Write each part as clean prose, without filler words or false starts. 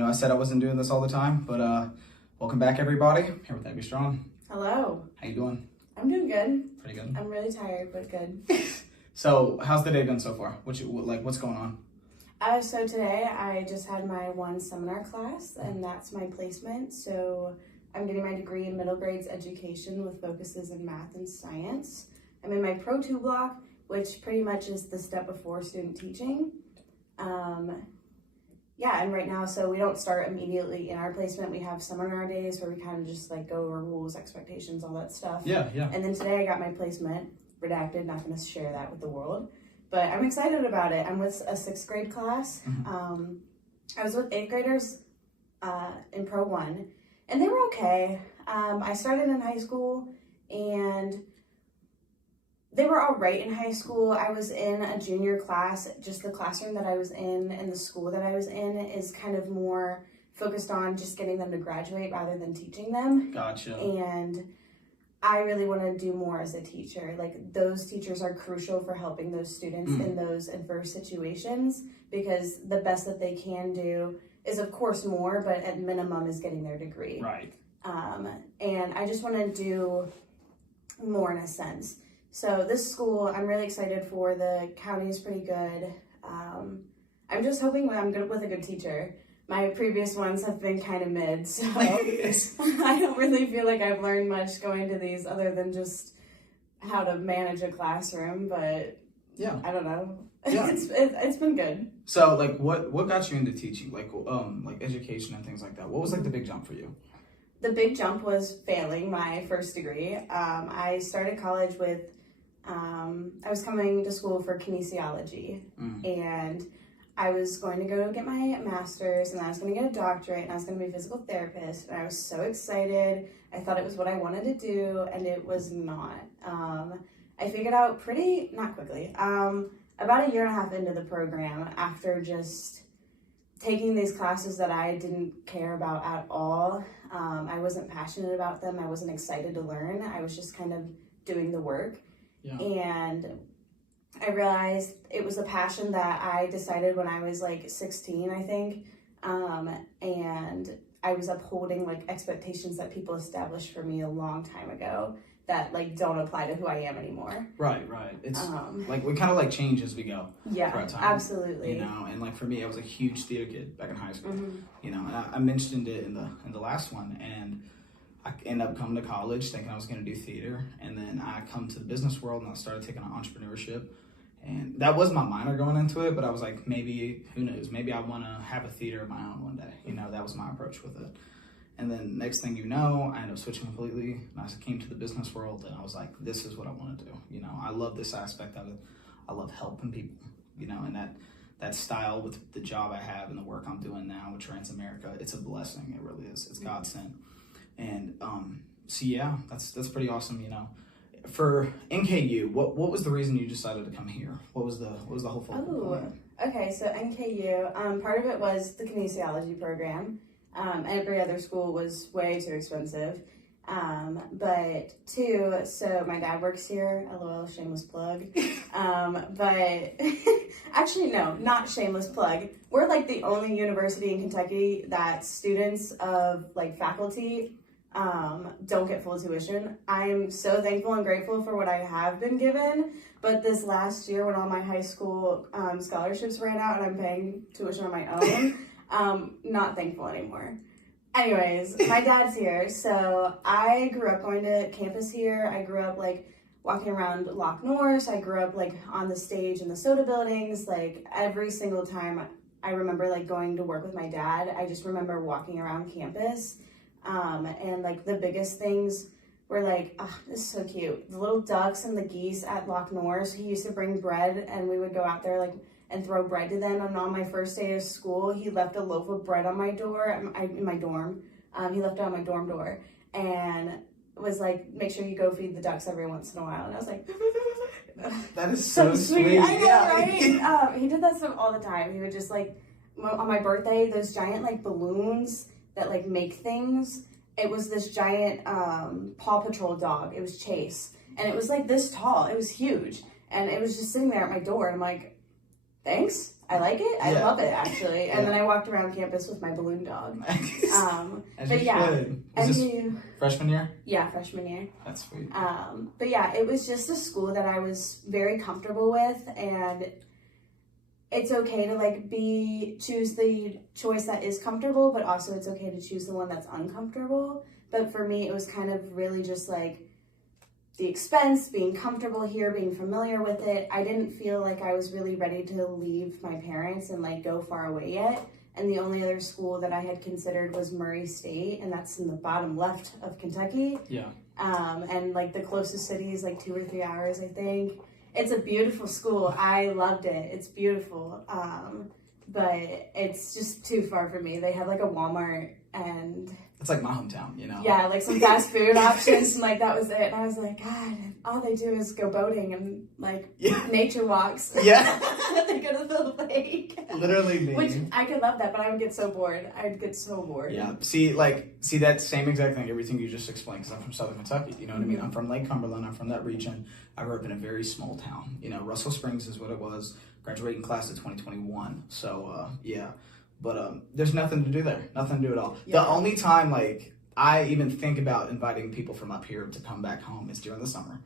know I said I wasn't doing this all the time, but welcome back, everybody. I'm here with Abby Stawn. Hello. How you doing? I'm doing good. Pretty good. I'm really tired, but good. So, how's the day been so far? What's going on? So today I just had my one seminar class, and that's my placement. So I'm getting my degree in middle grades education with focuses in math and science. I'm in my Pro 2 block, which pretty much is the step before student teaching. And right now, so we don't start immediately in our placement. We have seminar days where we kind of just like go over rules, expectations, all that stuff. Yeah. And then today I got my placement, redacted, not going to share that with the world. But I'm excited about it. I'm with a 6th grade class. Mm-hmm. I was with 8th graders in Pro 1, and they were okay. I started in high school, and they were all right in high school. I was in a junior class. Just the classroom that I was in and the school that I was in is kind of more focused on just getting them to graduate rather than teaching them. Gotcha. And I really want to do more as a teacher. Like, those teachers are crucial for helping those students in those adverse situations, because the best that they can do is, of course, more, but at minimum is getting their degree. Right. And I just want to do more in a sense. So this school, I'm really excited for. The county is pretty good. I'm just hoping I'm good with a good teacher. My previous ones have been kind of mid, so I don't really feel like I've learned much going to these other than just how to manage a classroom, but yeah, I don't know. Yeah. It's been good. So, like, what got you into teaching, like education and things like that? What was like the big jump for you? The big jump was failing my first degree. I started college with, I was coming to school for kinesiology, and I was going to go get my master's, and I was going to get a doctorate, and I was going to be a physical therapist, and I was so excited. I thought it was what I wanted to do, and it was not. I figured out not quickly, about a year and a half into the program, after just taking these classes that I didn't care about at all. I wasn't passionate about them. I wasn't excited to learn. I was just kind of doing the work. Yeah. And I realized it was a passion that I decided when I was like 16, I think. And I was upholding like expectations that people established for me a long time ago that like don't apply to who I am anymore. Right. It's like we kind of like change as we go. Yeah, absolutely. You know, and like for me, I was a huge theater kid back in high school. You know, and I mentioned it in the last one, and I ended up coming to college thinking I was going to do theater, and then I come to the business world and I started taking on entrepreneurship, and that was my minor going into it. But I was like, maybe, who knows? Maybe I want to have a theater of my own one day. You know, that was my approach with it. And then next thing you know, I ended up switching completely, and I came to the business world, and I was like, this is what I want to do. You know, I love this aspect of it. I love helping people, you know, and that style with the job I have and the work I'm doing now with Transamerica, it's a blessing. It really is. It's God sent. And so yeah, that's pretty awesome, you know. For NKU, what was the reason you decided to come here? What was the whole focal point? Okay, so NKU, part of it was the kinesiology program. Every other school was way too expensive. But 2, so my dad works here, LOL, shameless plug. But actually, no, not shameless plug. We're like the only university in Kentucky that students of like faculty don't get full tuition. I'm so thankful and grateful for what I have been given, but this last year when all my high school scholarships ran out and I'm paying tuition on my own, not thankful anymore. Anyways, my dad's here, so I grew up going to campus here. I grew up like walking around Loch Norse. I grew up like on the stage in the soda buildings. Like every single time I remember like going to work with my dad, I just remember walking around campus. And like the biggest things were like, oh, this is so cute. The little ducks and the geese at Loch Norse. He used to bring bread, and we would go out there like and throw bread to them. And on my first day of school, he left a loaf of bread on my door, in my dorm. He left it on my dorm door, and was like, make sure you go feed the ducks every once in a while. And I was like, that is so sweet. I know, right? He did that stuff all the time. He would just like, on my birthday, those giant like balloons that like make things. It was this giant Paw Patrol dog. It was Chase. And it was like this tall. It was huge. And it was just sitting there at my door. And I'm like, thanks. I like it. I love it, actually. And then I walked around campus with my balloon dog. But yeah. Was this freshman year? Yeah, freshman year. That's sweet. But yeah, it was just a school that I was very comfortable with, and it's okay to like choose the choice that is comfortable, but also it's okay to choose the one that's uncomfortable. But for me, it was kind of really just like the expense, being comfortable here, being familiar with it. I didn't feel like I was really ready to leave my parents and like go far away yet. And the only other school that I had considered was Murray State, and that's in the bottom left of Kentucky. Yeah. And like the closest city is like 2 or 3 hours, I think. It's a beautiful school. I loved it. It's beautiful. But it's just too far for me. They have like a Walmart and it's like my hometown, you know? Yeah, like some fast food options, and like that was it. And I was like, God, all they do is go boating and like nature walks. Yeah. They go to the lake. Literally me. Which I could love that, but I would get so bored. I'd get so bored. Yeah. See that same exact thing, everything you just explained, because I'm from Southern Kentucky, you know what I mean? I'm from Lake Cumberland, I'm from that region. I grew up in a very small town. You know, Russell Springs is what it was. Graduating class of 2021. So, yeah. But there's nothing to do there. Nothing to do at all. Yeah. The only time, like, I even think about inviting people from up here to come back home is during the summer.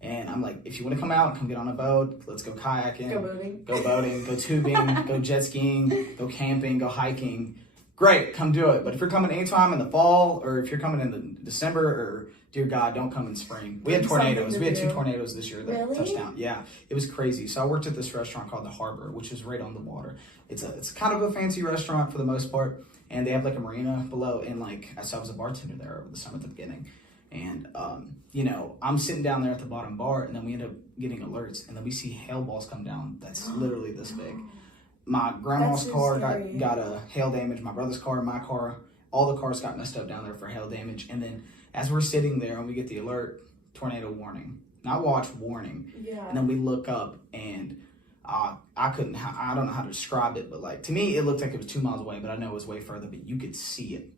And I'm like, if you want to come out, come get on a boat. Let's go kayaking. Go boating. Go tubing. Go jet skiing. Go camping. Go hiking. Great, come do it. But if you're coming anytime in the fall, or if you're coming in the December, or dear God, don't come in spring. We had tornadoes. We had 2 tornadoes this year that touched down. Yeah, it was crazy. So I worked at this restaurant called The Harbor, which is right on the water. It's kind of a fancy restaurant for the most part, and they have like a marina below. And like I was a bartender there over the summer at the beginning, and you know, I'm sitting down there at the bottom bar, and then we end up getting alerts, and then we see hail balls come down. That's literally this big. My grandma's car got a hail damage. My brother's car, my car, all the cars got messed up down there for hail damage. And then as we're sitting there and we get the alert, tornado warning, not watch, warning. Yeah. And then we look up, and I don't know how to describe it, but like to me it looked like it was 2 miles away, but I know it was way further. But you could see it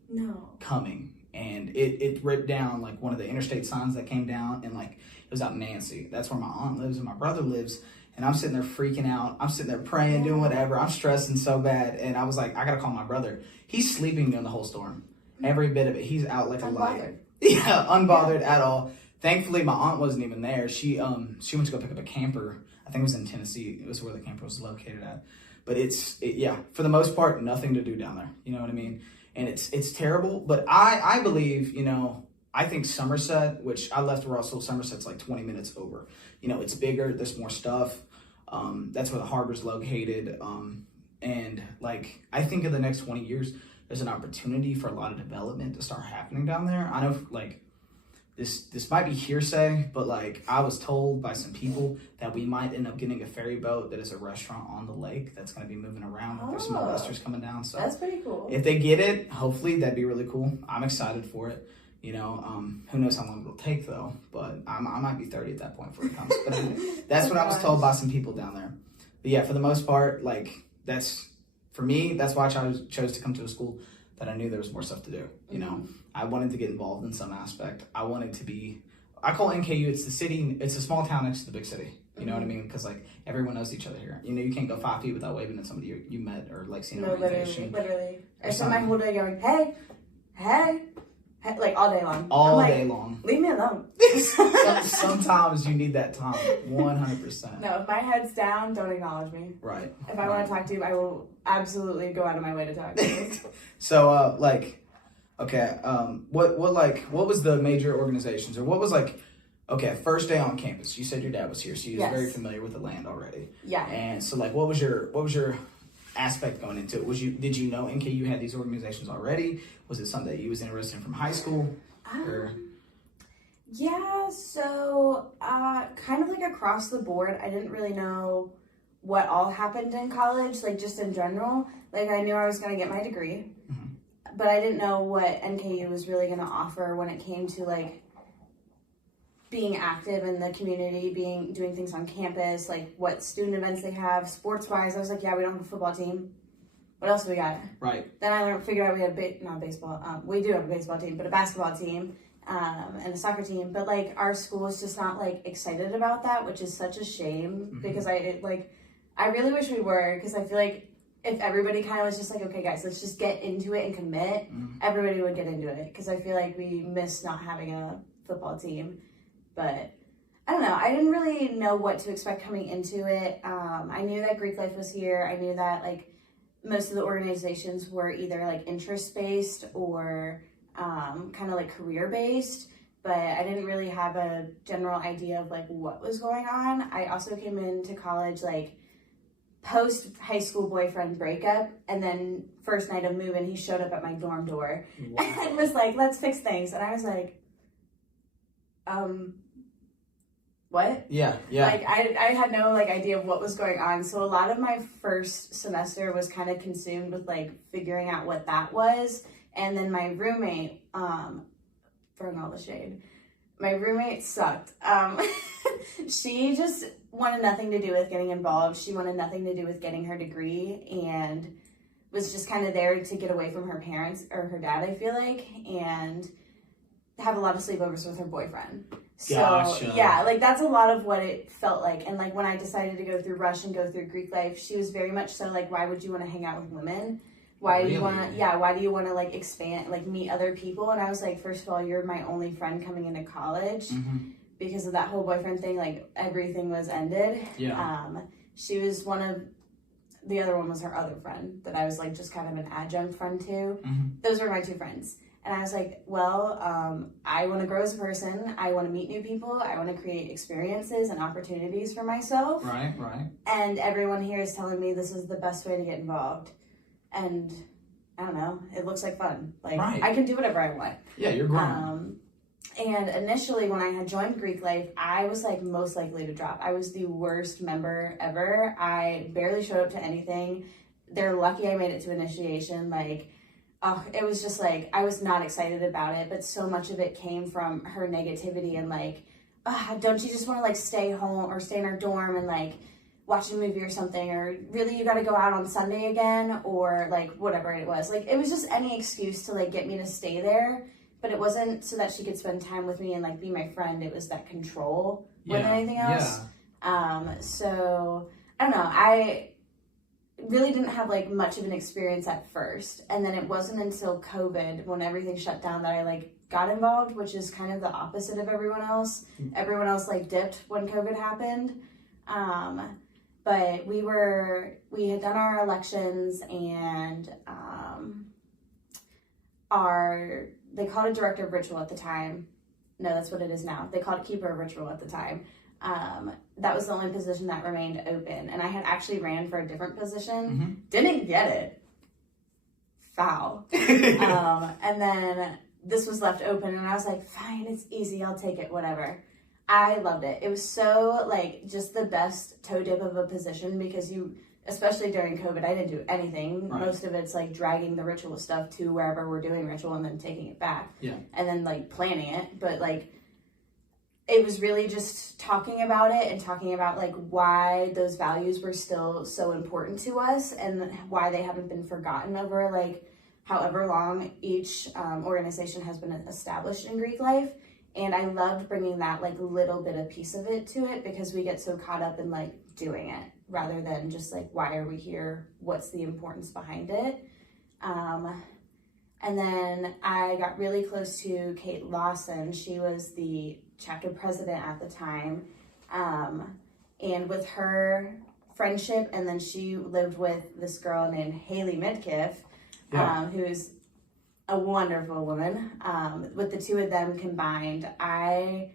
coming, and it ripped down like one of the interstate signs that came down, and like it was out in Nancy. That's where my aunt lives and my brother lives. And I'm sitting there freaking out. I'm sitting there praying, doing whatever. I'm stressing so bad. And I was like, I got to call my brother. He's sleeping during the whole storm. Every bit of it. He's out like a light. Yeah, unbothered at all. Thankfully, my aunt wasn't even there. She went to go pick up a camper. I think it was in Tennessee. It was where the camper was located at. But yeah, for the most part, nothing to do down there. You know what I mean? And it's terrible. But I believe, you know, I think Somerset, which I left Russell, Somerset's like 20 minutes over. You know, it's bigger, there's more stuff. That's where the harbor's located. And like, I think in the next 20 years, there's an opportunity for a lot of development to start happening down there. I know like this might be hearsay, but like I was told by some people that we might end up getting a ferry boat that is a restaurant on the lake that's going to be moving around. There's some investors coming down. So that's pretty cool. If they get it, hopefully that'd be really cool. I'm excited for it. You know, who knows how long it'll take though, but I might be 30 at that point before it comes. But that's what I was told by some people down there. But yeah, for the most part, like for me, that's why I chose to come to a school that I knew there was more stuff to do. You know, I wanted to get involved in some aspect. I wanted to I call NKU, it's the city, it's a small town next to the big city. You know what I mean? Because like everyone knows each other here. You know, you can't go 5 feet without waving at somebody you met or like seeing orientation. Literally. I spent my whole day going, hey. Like all day long. All day long. Leave me alone. Sometimes you need that time. 100%. No, if my head's down, don't acknowledge me. Right. If I want to talk to you, I will absolutely go out of my way to talk to you. So, okay, what was the major organizations, or what was like, okay, first day on campus? You said your dad was here, so you was very familiar with the land already. Yeah. And so, like, what was your aspect going into it? Did you know NKU had these organizations already? Was it something that you was interested in from high school? Yeah, so kind of like across the board, I didn't really know what all happened in college, like just in general. Like I knew I was going to get my degree, but I didn't know what NKU was really going to offer when it came to like being active in the community, doing things on campus, like what student events they have, sports-wise. I was like, yeah, we don't have a football team. What else do we got? Right. Then I figured out we had not baseball. We do have a baseball team, but a basketball team and a soccer team. But like our school is just not like excited about that, which is such a shame because I really wish we were, because I feel like if everybody kind of was just like, okay, guys, let's just get into it and commit, everybody would get into it. Because I feel like we miss not having a football team. But I don't know. I didn't really know what to expect coming into it. I knew that Greek life was here. I knew that like most of the organizations were either like interest-based or kind of like career-based. But I didn't really have a general idea of like what was going on. I also came into college like post high school boyfriend breakup, and then first night of moving, he showed up at my dorm door and was like, "Let's fix things." And I was like, what? Yeah. Like I had no like idea of what was going on. So a lot of my first semester was kind of consumed with like figuring out what that was. And then my roommate, throwing all the shade, my roommate sucked. She just wanted nothing to do with getting involved. She wanted nothing to do with getting her degree, and was just kind of there to get away from her parents or her dad, I feel like, and have a lot of sleepovers with her boyfriend. So Gotcha. yeah, like that's a lot of what it felt like. And like when I decided to go through Rush and go through Greek life, she was very much so like, why would you want to hang out with women? Why do you want to, why do you want to like expand, like meet other people? And I was like, first of all, you're my only friend coming into college. Because of that whole boyfriend thing, like everything was ended. Yeah. She was one of, the other one was her other friend that I was like just kind of an adjunct friend to. Those were my two friends. And I was like, well, I want to grow as a person. I want to meet new people. I want to create experiences and opportunities for myself. Right. And everyone here is telling me this is the best way to get involved. And I don't know, it looks like fun. Like I can do whatever I want. Yeah, you're grown. And initially when I had joined Greek life, I was like most likely to drop. I was the worst member ever. I barely showed up to anything. They're lucky I made it to initiation. Like, it was just like, I was not excited about it, but so much of it came from her negativity and like, don't you just want to like stay home or stay in our dorm and like watch a movie or something, or really you got to go out on Sunday again, or like whatever it was. Like it was just any excuse to like get me to stay there, but it wasn't so that she could spend time with me and like be my friend. It was that control more than anything else. So I don't know. I really didn't have like much of an experience at first, and then it wasn't until COVID when everything shut down that I like got involved, which is kind of the opposite of everyone else. Everyone else like dipped when COVID happened. But we had done our elections, and they called it director of ritual at the time. No, that's what it is now. They called it keeper of ritual at the time. That was the only position that remained open. And I had actually ran for a different position. Didn't get it. Foul. And then this was left open, and I was like, fine, it's easy. I'll take it, whatever. I loved it. It was so like just the best toe dip of a position, because especially during COVID, I didn't do anything. Most of it's like dragging the ritual stuff to wherever we're doing ritual and then taking it back. And then like planning it. But like, it was really just talking about it and talking about like why those values were still so important to us and why they haven't been forgotten over like however long each organization has been established in Greek life. And I loved bringing that like little bit of piece of it to it, because we get so caught up in like doing it rather than just like, why are we here? What's the importance behind it? And then I got really close to Kate Lawson. She was the chapter president at the time. And with her friendship, and then she lived with this girl named Haley Midkiff, who's a wonderful woman. With the two of them combined, I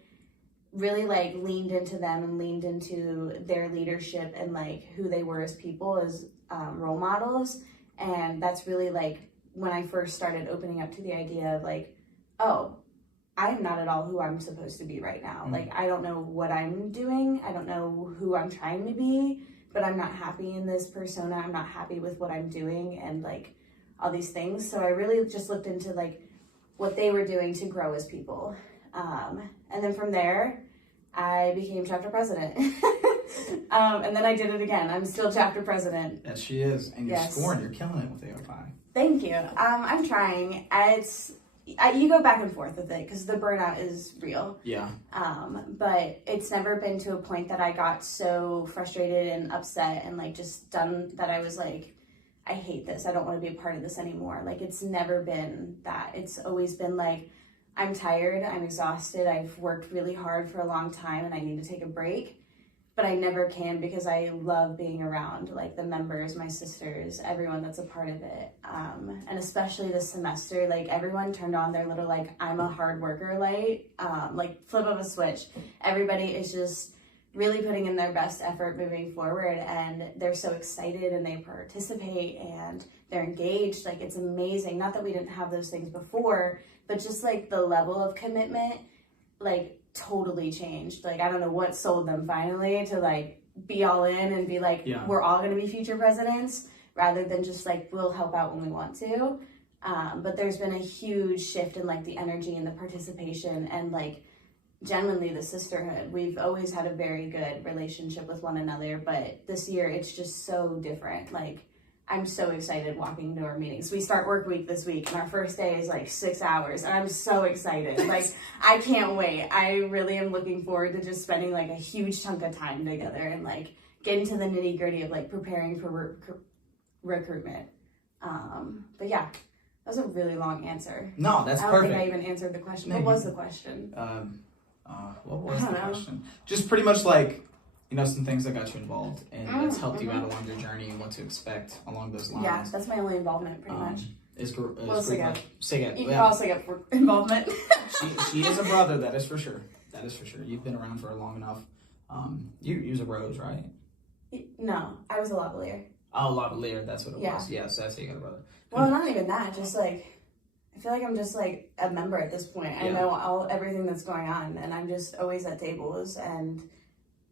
really like leaned into them and leaned into their leadership and like who they were as people, as role models. And that's really like when I first started opening up to the idea of like, oh, I'm not at all who I'm supposed to be right now. Like, I don't know what I'm doing. I don't know who I'm trying to be, but I'm not happy in this persona. I'm not happy with what I'm doing and like all these things. So I really just looked into like what they were doing to grow as people. And then from there, I became chapter president. And then I did it again. I'm still chapter president. Yes, she is. And you're scoring. You're killing it with AOII. Thank you. I'm trying. It's, you go back and forth with it because the burnout is real. Yeah. But it's never been to a point that I got so frustrated and upset and like just done that I was like, I hate this. I don't want to be a part of this anymore. Like, it's never been that. It's always been like, I'm tired, I'm exhausted, I've worked really hard for a long time and I need to take a break. But I never can because I love being around like the members, my sisters, everyone that's a part of it. And especially this semester, like everyone turned on their little like, I'm a hard worker light, like flip of a switch. Everybody is just really putting in their best effort moving forward, and they're so excited and they participate and they're engaged. Like, it's amazing. Not that we didn't have those things before, but just like the level of commitment, like totally changed. Like, I don't know what sold them finally to like be all in and be like, we're all going to be future presidents, rather than just like, we'll help out when we want to. But there's been a huge shift in like the energy and the participation and like genuinely the sisterhood. We've always had a very good relationship with one another, but this year it's just so different. Like, I'm so excited walking into our meetings. We start work week this week and our first day is like 6 hours and I'm so excited. Like, I can't wait. I really am looking forward to just spending like a huge chunk of time together and like get into the nitty gritty of like preparing for recruitment. But yeah, that was a really long answer. No, that's perfect. I don't think I even answered the question. Maybe. What was the question? What was the question? Just pretty much like, you know, some things that got you involved and that's helped you out along your journey and what to expect along those lines. Yeah, that's my only involvement, pretty much. SIGEP. You can call SIGEP for involvement. she is a brother, that is for sure. That is for sure. You've been around for long enough. You was a Rose, right? No, I was a lavalier. Oh, lavalier, that's what it was. Yeah, so that's how you got a brother. Well, not even that, just like, I feel like I'm just like a member at this point. I know everything that's going on, and I'm just always at tables, and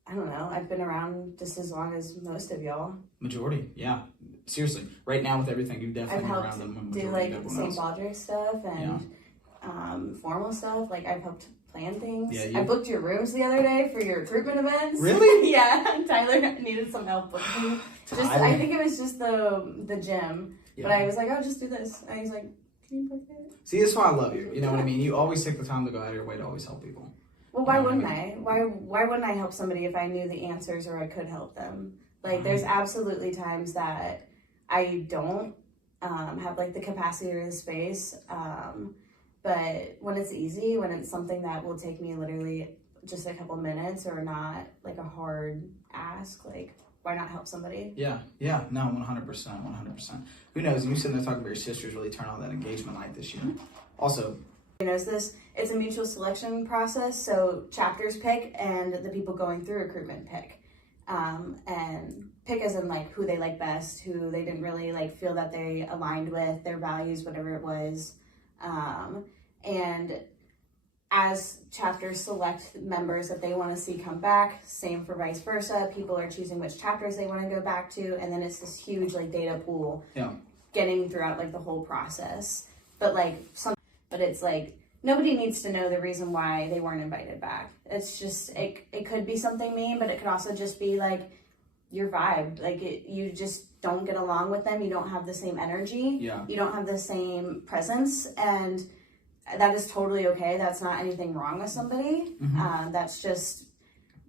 I don't know, I've been around just as long as most of y'all. Majority, yeah. Seriously, right now with everything, you've definitely been around them. Do like St. Baldrick stuff and formal stuff. Like, I've helped plan things. Yeah, I booked your rooms the other day for your recruitment events. Really? Yeah, Tyler needed some help booking. I think it was just the gym, but I was like, oh, just do this. And he's like, see, that's why I love you. You know what I mean? You always take the time to go out of your way to always help people. Well, why wouldn't I? Why wouldn't I help somebody if I knew the answers or I could help them? Like, there's absolutely times that I don't have like the capacity or the space. But when it's easy, when it's something that will take me literally just a couple minutes or not like a hard ask, like, why not help somebody? Yeah, no, 100%. Who knows? You sitting there talking about your sisters really turn on that engagement light this year. Also, knows this, it's a mutual selection process, so chapters pick and the people going through recruitment pick. And pick as in like who they like best, who they didn't really like feel that they aligned with, their values, whatever it was. And as chapters select members that they want to see come back, same for vice versa. People are choosing which chapters they want to go back to, and then it's this huge like data pool getting throughout like the whole process. But it's like nobody needs to know the reason why they weren't invited back. It's just it could be something mean, but it could also just be like your vibe. Like, you just don't get along with them. You don't have the same energy. Yeah. You don't have the same presence, and that is totally okay. That's not anything wrong with somebody. That's just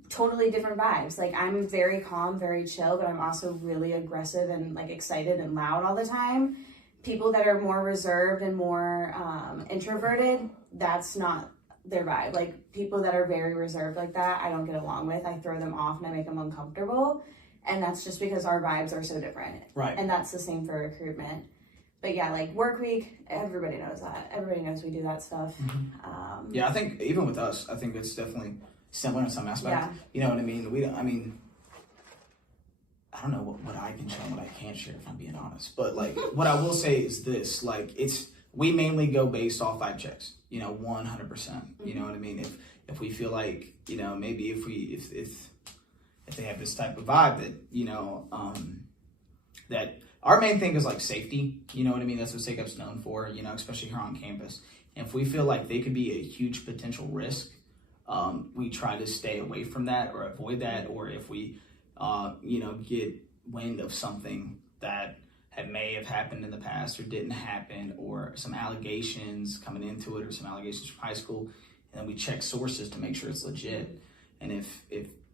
totally different vibes. Like, I'm very calm, very chill, but I'm also really aggressive and like excited and loud all the time. People that are more reserved and more introverted, that's not their vibe. Like, people that are very reserved like that, I don't get along with. I throw them off and I make them uncomfortable. And that's just because our vibes are so different. Right. And that's the same for recruitment. But yeah, like work week, everybody knows that. Everybody knows we do that stuff. Yeah, I think even with us, I think it's definitely similar in some aspects. Yeah. You know what I mean? I don't know what I can share and what I can't share, if I'm being honest. But like, what I will say is this: like, we mainly go based off vibe checks. 100%. You know what I mean? If we feel like, maybe if they have this type of vibe that that our main thing is like safety. You know what I mean? That's what SIGEP's known for. Especially here on campus. And if we feel like they could be a huge potential risk, we try to stay away from that or avoid that. Or if we get wind of something that may have happened in the past or didn't happen, or some allegations coming into it, or some allegations from high school, and then we check sources to make sure it's legit. And if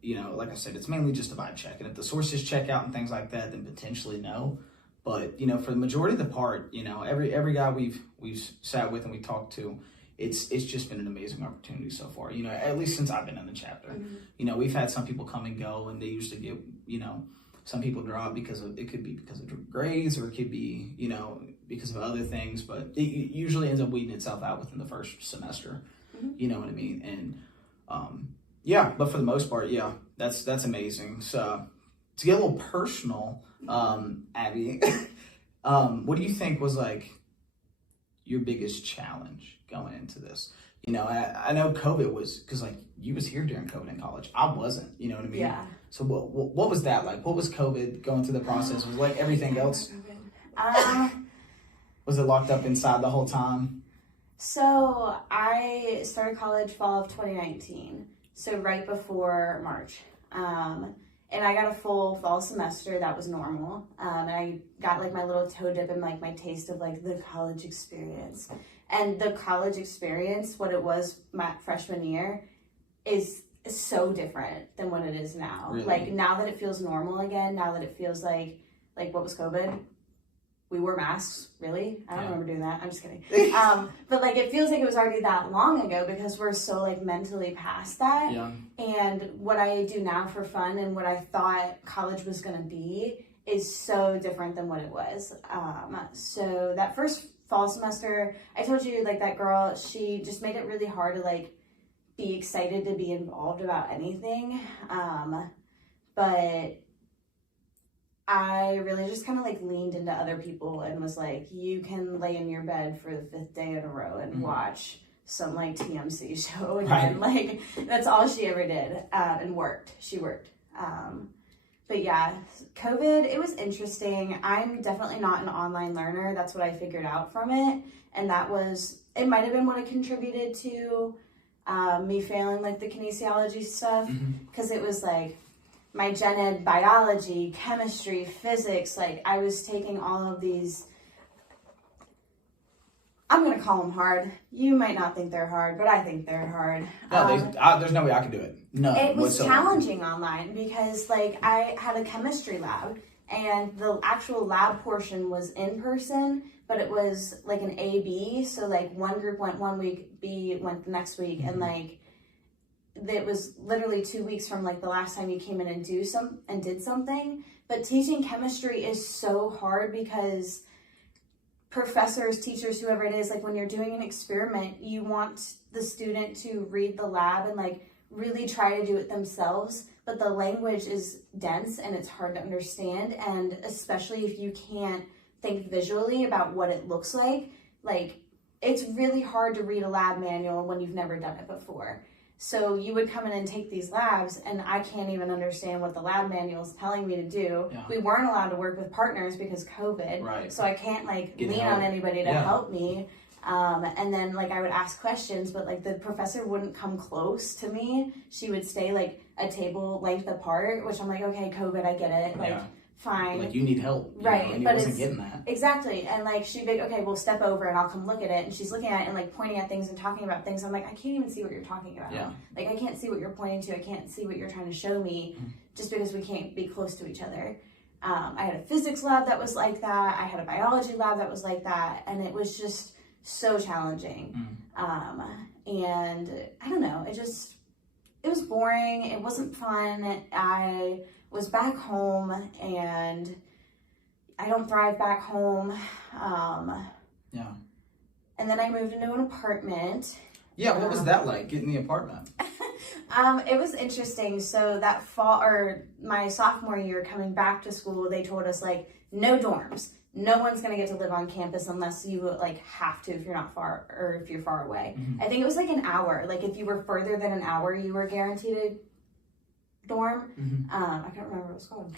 you know, like I said, it's mainly just a vibe check. And if the sources check out and things like that, then potentially no. But, you know, for the majority of the part, you know, every guy we've sat with and we talked to, it's just been an amazing opportunity so far. You know, at least since I've been in the chapter. Mm-hmm. You know, we've had some people come and go, and they usually get, you know, some people drop because of, it could be because of grades, or it could be, you know, because of other things, but it usually ends up weeding itself out within the first semester. Mm-hmm. You know what I mean? And yeah, but for the most part, yeah, that's amazing. So to get a little personal, Abby, what do you think was like your biggest challenge going into this? You know, I know COVID was, because like you was here during COVID in college. I wasn't, you know what I mean? Yeah. So what was that like? What was COVID going through the process? Was it like everything else? Was it locked up inside the whole time? So I started college fall of 2019. So right before March. And I got a full fall semester. That was normal. And I got like my little toe dip and like my taste of like the college experience. And the college experience, what it was my freshman year, is so different than what it is now. Really? Like now that it feels normal again, now that it feels like what was COVID? We wore masks, really? I don't remember doing that. I'm just kidding. But like it feels like it was already that long ago because we're so like mentally past that. Yeah. And what I do now for fun and what I thought college was gonna be is so different than what it was. So that first fall semester, I told you like that girl, she just made it really hard to like be excited to be involved about anything. But I really just kind of like leaned into other people and was like, you can lay in your bed for the 5th day in a row and watch some like TMC show again. Right. Like that's all she ever did, and she worked. But yeah, COVID, it was interesting. I'm definitely not an online learner. That's what I figured out from it. And it might have been what it contributed to me failing like the kinesiology stuff. Because it was like, my gen ed biology, chemistry, physics, like I was taking all of these, I'm going to call them hard. You might not think they're hard, but I think they're hard. No, there's no way I could do it. No. It was challenging online because like I had a chemistry lab and the actual lab portion was in person, but it was like an A-B. So like one group went one week, B went the next week, and like, it was literally 2 weeks from like the last time you came in and did something. But teaching chemistry is so hard because professors, teachers, whoever it is, like when you're doing an experiment, you want the student to read the lab and like really try to do it themselves. But the language is dense and it's hard to understand. And especially if you can't think visually about what it looks like it's really hard to read a lab manual when you've never done it before. So you would come in and take these labs, and I can't even understand what the lab manual is telling me to do. Yeah. We weren't allowed to work with partners because COVID, right. So I can't like lean on anybody to help me. And then like I would ask questions, but like the professor wouldn't come close to me. She would stay like a table length apart, which I'm like, okay, COVID, I get it. Like, fine. Like you need help. Right. And he wasn't getting that. Exactly. And like she'd be like, okay, we'll step over and I'll come look at it. And she's looking at it and like pointing at things and talking about things. I'm like, I can't even see what you're talking about. Yeah. Like I can't see what you're pointing to. I can't see what you're trying to show me just because we can't be close to each other. I had a physics lab that was like that. I had a biology lab that was like that. And it was just so challenging. And I don't know, it was boring. It wasn't fun. I was back home and I don't thrive back home. And then I moved into an apartment. Yeah, what was that like, getting the apartment? It was interesting. So that fall, or my sophomore year coming back to school, they told us like, no dorms. No one's going to get to live on campus unless you like have to, if you're not far, or if you're far away. I think it was like an hour. Like if you were further than an hour, you were guaranteed a dorm. I can't remember what it was called.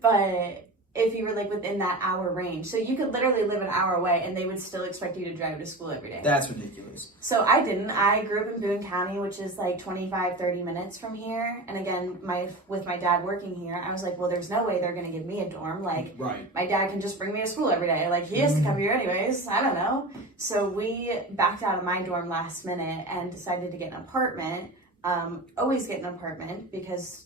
But if you were like within that hour range. So you could literally live an hour away and they would still expect you to drive to school every day. That's ridiculous. So I didn't. I grew up in Boone County, which is like 25, 30 minutes from here. And again, with my dad working here, I was like, well, there's no way they're going to give me a dorm. Like, my dad can just bring me to school every day. Like, he has to come here anyways. I don't know. So we backed out of my dorm last minute and decided to get an apartment. Always get an apartment, because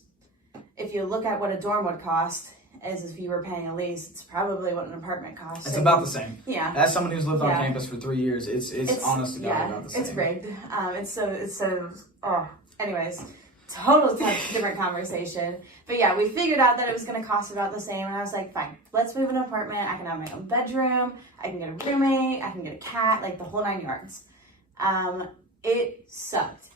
if you look at what a dorm would cost, as if you were paying a lease, it's probably what an apartment costs. It's about the same. Yeah. As someone who's lived on campus for 3 years, it's honestly about the same. It's rigged. Anyways, total different conversation. But yeah, we figured out that it was going to cost about the same, and I was like, fine, let's move an apartment. I can have my own bedroom. I can get a roommate. I can get a cat, like the whole 9 yards. It sucked.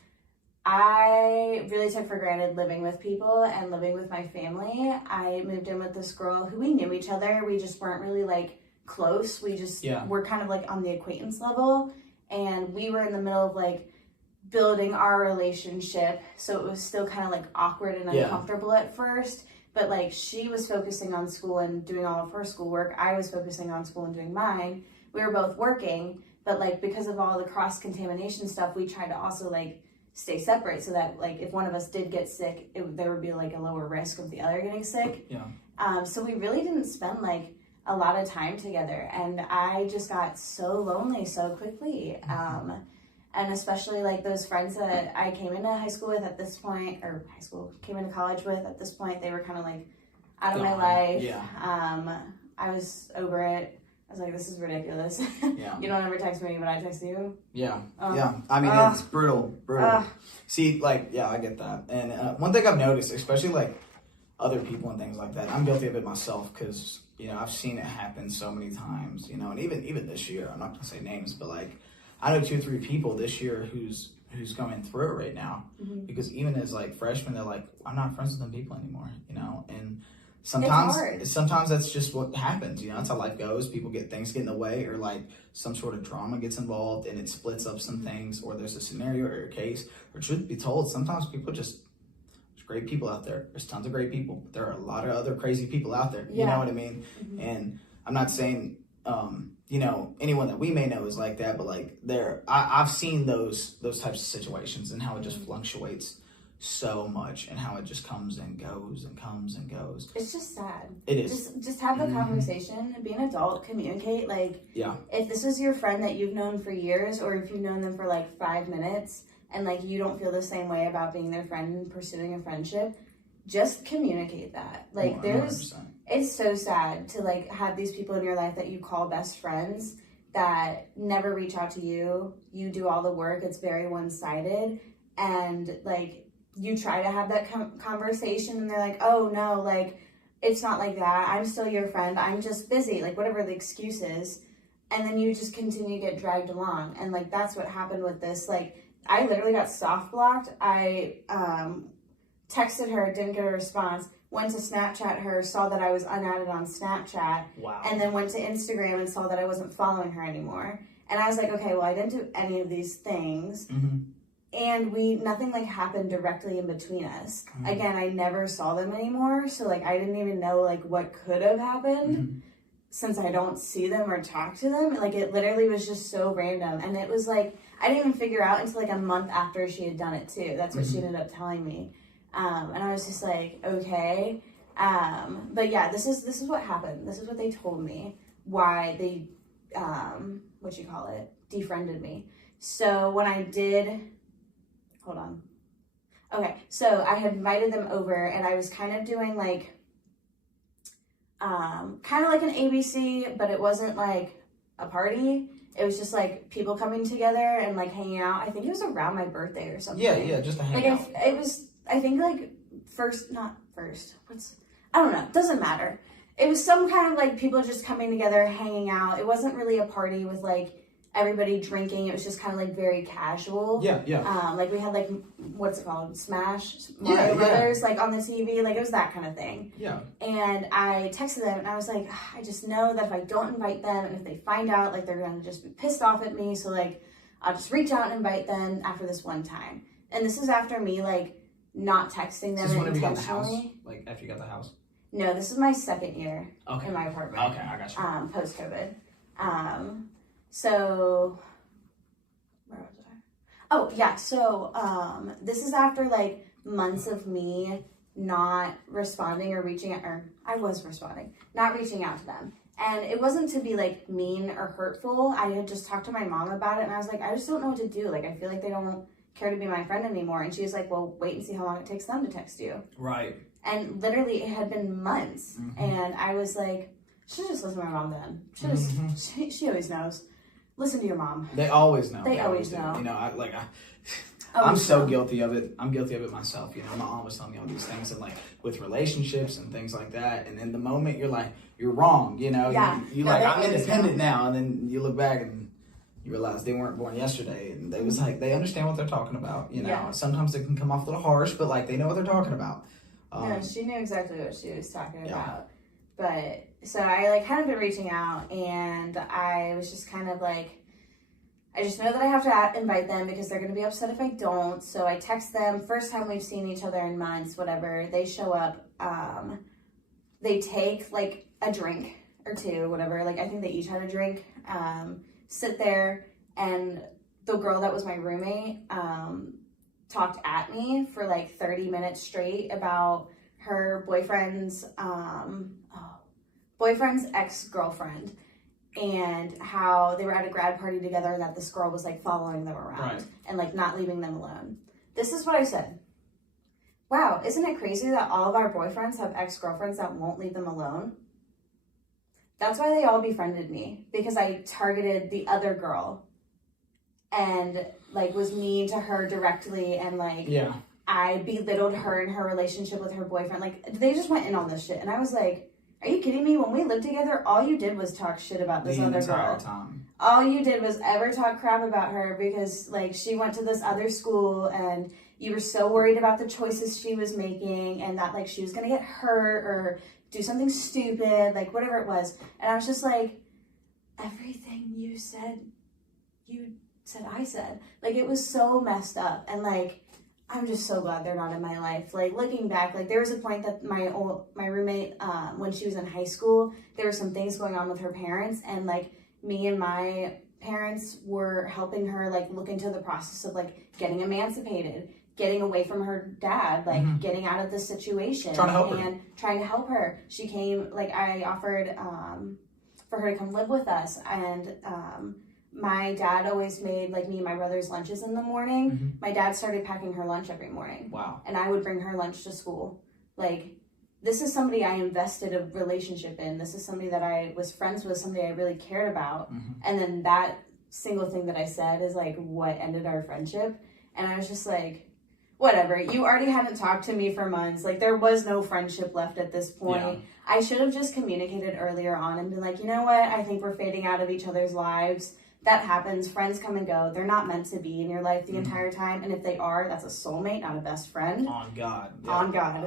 I really took for granted living with people and living with my family. I moved in with this girl who we knew each other. We just weren't really like close. We just were kind of like on the acquaintance level, and we were in the middle of like building our relationship. So it was still kind of like awkward and uncomfortable at first, but like she was focusing on school and doing all of her schoolwork. I was focusing on school and doing mine. We were both working, but like because of all the cross-contamination stuff, we tried to also like stay separate so that like if one of us did get sick, there would be like a lower risk of the other getting sick. So we really didn't spend like a lot of time together, and I just got so lonely so quickly. And especially like those friends that I came into high school with at this point, or came into college with at this point, they were kind of like out of my life. I was over it. I was like, this is ridiculous. You don't ever text me, but I text you. I mean, it's brutal. See, like, I get that. And one thing I've noticed, especially like other people and things like that, I'm guilty of it myself, because, you know, I've seen it happen so many times, you know, and even this year, I'm not going to say names, but like, I know 2 or 3 people this year who's going through it right now, because even as like freshmen, they're like, I'm not friends with them people anymore, you know, and sometimes that's just what happens, you know, that's how life goes. People things get in the way, or like some sort of drama gets involved and it splits up some things, or there's a scenario or a case, or truth be told, sometimes there's great people out there. There's tons of great people, but there are a lot of other crazy people out there. You know what I mean? And I'm not saying, you know, anyone that we may know is like that, but like I've seen those types of situations and how it just fluctuates so much, and how it just comes and goes and comes and goes. It's just sad. It is. Just have the conversation, be an adult, communicate. Like, if this is your friend that you've known for years, or if you've known them for like 5 minutes, and like you don't feel the same way about being their friend and pursuing a friendship, just communicate that. Like, 100%. It's so sad to like have these people in your life that you call best friends that never reach out to you. You do all the work. It's very one-sided, and like, you try to have that conversation, and they're like, oh no, like, it's not like that. I'm still your friend. I'm just busy, like whatever the excuse is. And then you just continue to get dragged along. And like, that's what happened with this. Like, I literally got soft blocked. I texted her, didn't get a response, went to Snapchat her, saw that I was unadded on Snapchat. And then went to Instagram and saw that I wasn't following her anymore. And I was like, okay, well, I didn't do any of these things. And nothing like happened directly in between us. Again, I never saw them anymore. So like, I didn't even know like what could have happened since I don't see them or talk to them. Like, it literally was just so random. And it was like, I didn't even figure out until like a month after she had done it too. That's what she ended up telling me. And I was just like, okay. But yeah, this is what happened. This is what they told me, why they, defriended me. So when I did, hold on. Okay, so I had invited them over, and I was kind of doing like, kind of like an ABC, but it wasn't like a party. It was just like people coming together and like hanging out. I think it was around my birthday or something. Yeah, just a hangout. Like, it was, I think like I don't know, doesn't matter. It was some kind of like people just coming together, hanging out. It wasn't really a party with like everybody drinking. It was just kind of like very casual. Like we had like, what's it called? Smash Mario Brothers, like on the TV. Like, it was that kind of thing. And I texted them, and I was like, I just know that if I don't invite them, and if they find out, like, they're going to just be pissed off at me. So like, I'll just reach out and invite them after this one time. And this is after me like not texting them intentionally. Like, after you got the house? No, this is my second year Okay. in my apartment. Okay, I got you. Post-COVID. So, where was I? Oh, yeah. So, this is after like months of me not responding or reaching out, or I was responding, not reaching out to them. And it wasn't to be like mean or hurtful. I had just talked to my mom about it and I was like, I just don't know what to do. Like, I feel like they don't care to be my friend anymore. And she was like, well, wait and see how long it takes them to text you. Right. And literally it had been months. And I was like, should just listen to my mom then. She always knows. Listen to your mom. They always know. They always do. know. You know, I'm so guilty of it. I'm guilty of it myself. You know, my mom was telling me all these things and like with relationships and things like that. And in the moment you're like, you're wrong. You know, you like, I'm independent now. And then you look back and you realize they weren't born yesterday. And they was like, they understand what they're talking about. You know, sometimes it can come off a little harsh, but like they know what they're talking about. No, she knew exactly what she was talking about. But so I like hadn't been reaching out, and I was just kind of like, I just know that I have to invite them because they're going to be upset if I don't. So I text them. First time we've seen each other in months, whatever. They show up. They take like a drink or two, whatever. Like I think they each had a drink. Sit there, and the girl that was my roommate talked at me for like 30 minutes straight about her boyfriend's ex-girlfriend and how they were at a grad party together and that this girl was like following them around and like not leaving them alone. This is what I said. Wow, isn't it crazy that all of our boyfriends have ex-girlfriends that won't leave them alone? That's why they all befriended me, because I targeted the other girl and like was mean to her directly and like I belittled her in her relationship with her boyfriend. Like they just went in on this shit and I was like, are you kidding me? When we lived together, all you did was talk shit about this other girl. All you did was ever talk crap about her because like she went to this other school and you were so worried about the choices she was making and that like she was gonna get hurt or do something stupid, like whatever it was. And I was just like, everything you said I said. Like it was so messed up. And like I'm just so glad they're not in my life. Like looking back, like there was a point that my roommate, when she was in high school, there were some things going on with her parents, and like me and my parents were helping her like look into the process of like getting emancipated, getting away from her dad, like getting out of the situation, trying to help her. She came, like I offered for her to come live with us, and my dad always made like me and my brother's lunches in the morning. My dad started packing her lunch every morning. Wow. And I would bring her lunch to school. Like, this is somebody I invested a relationship in. This is somebody that I was friends with, somebody I really cared about. And then that single thing that I said is like what ended our friendship. And I was just like, whatever. You already hadn't talked to me for months. Like, there was no friendship left at this point. Yeah. I should have just communicated earlier on and been like, you know what? I think we're fading out of each other's lives. That happens. Friends come and go. They're not meant to be in your life the entire time. And if they are, that's a soulmate, not a best friend. On God. Yeah. On God.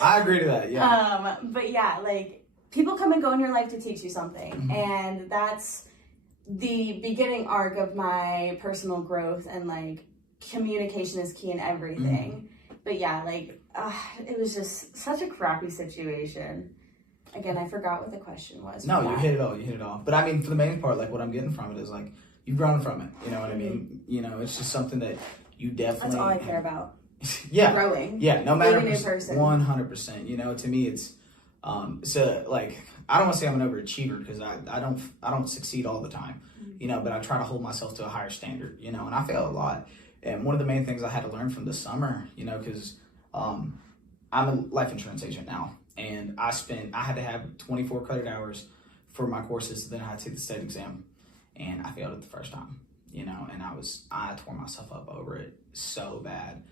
I agree to that, yeah. But yeah, like, people come and go in your life to teach you something. And that's the beginning arc of my personal growth. And, like, communication is key in everything. But yeah, like, it was just such a crappy situation. Again, I forgot what the question was. No, you hit it all. But I mean, for the main part, like what I'm getting from it is like, you've grown from it. You know what I mean? You know, it's just something that you definitely... That's all I care about. Yeah. Growing. Yeah, no matter... Being a new person. 100%. You know, to me, it's... so, like, I don't want to say I'm an overachiever because I don't succeed all the time. You know, but I try to hold myself to a higher standard, you know, and I fail a lot. And one of the main things I had to learn from this summer, you know, because I'm a life insurance agent now. And I had to have 24 credit hours for my courses. Then I had to take the state exam, and I failed it the first time, you know, and I tore myself up over it so bad.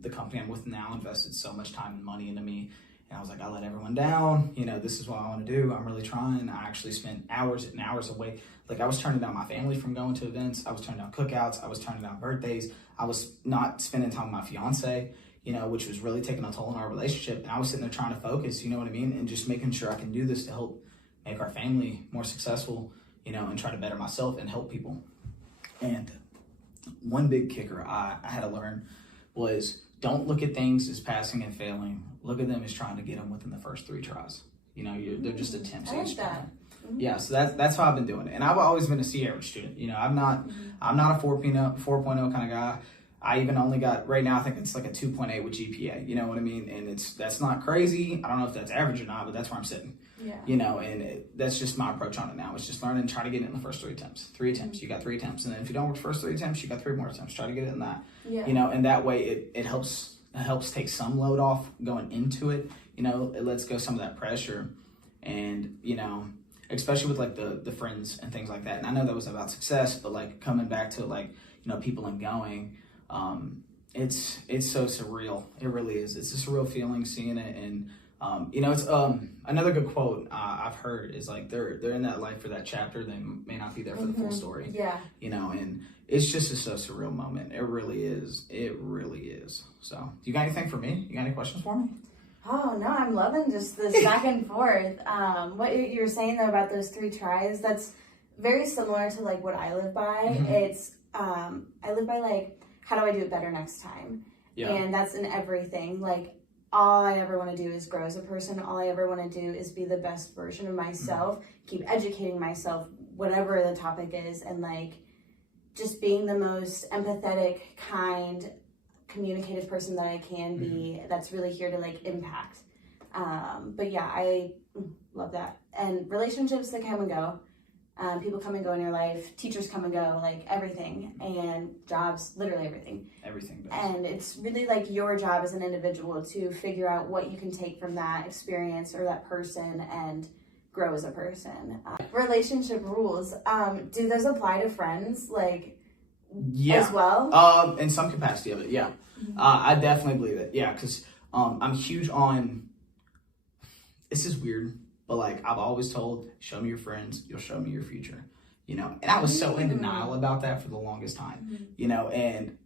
The company I'm with now invested so much time and money into me, and I was like, I let everyone down. You know, this is what I want to do. I'm really trying. I actually spent hours and hours away. Like, I was turning down my family from going to events. I was turning down cookouts. I was turning down birthdays. I was not spending time with my fiance, you know, which was really taking a toll on our relationship. And I was sitting there trying to focus, you know what I mean? And just making sure I can do this to help make our family more successful, you know, and try to better myself and help people. And one big kicker I had to learn was don't look at things as passing and failing. look at them as trying to get them within the first 3 tries. You know, they're just attempts. I like that. Yeah, so that's how I've been doing it. And I've always been a C average student. You know, I'm not a 4.0 kind of guy. I even only got, right now I think it's like a 2.8 with GPA. You know what I mean? And that's not crazy. I don't know if that's average or not, but that's where I'm sitting. Yeah. You know, and that's just my approach on it now. It's just learn and try to get it in the first 3 attempts. 3 attempts, you got 3 attempts. And then if you don't work the first 3 attempts, you got 3 more attempts. Try to get it in that. Yeah. You know, and that way it helps take some load off going into it. You know, it lets go some of that pressure. And, you know, especially with like the friends and things like that. And I know that was about success, but like coming back to like, you know, people and going, it's so surreal. It really is. It's a surreal feeling seeing it. And, you know, it's, another good quote I've heard is like, they're in that life for that chapter. They may not be there for the full story. Yeah. You know, and it's just a so surreal moment. It really is. It really is. So you got anything for me? You got any questions for me? Oh, no, I'm loving just this back and forth. What you were saying, though, about those 3 tries, that's very similar to, like, what I live by. It's, I live by, like, how do I do it better next time? Yeah. And that's in everything. Like, all I ever want to do is grow as a person. All I ever want to do is be the best version of myself, keep educating myself, whatever the topic is, and, like, just being the most empathetic, kind, communicative person that I can be, that's really here to like impact. But yeah, I love that. And relationships that come and go, people come and go in your life, teachers come and go, like everything, and jobs, literally everything. Everything does. And it's really like your job as an individual to figure out what you can take from that experience or that person and grow as a person. Relationship rules, do those apply to friends? Like, as well? In some capacity of it, yeah. I definitely believe it, yeah, because I'm huge on, this is weird, but like I've always told, show me your friends, you'll show me your future, you know, and I was so in denial about that for the longest time, you know, and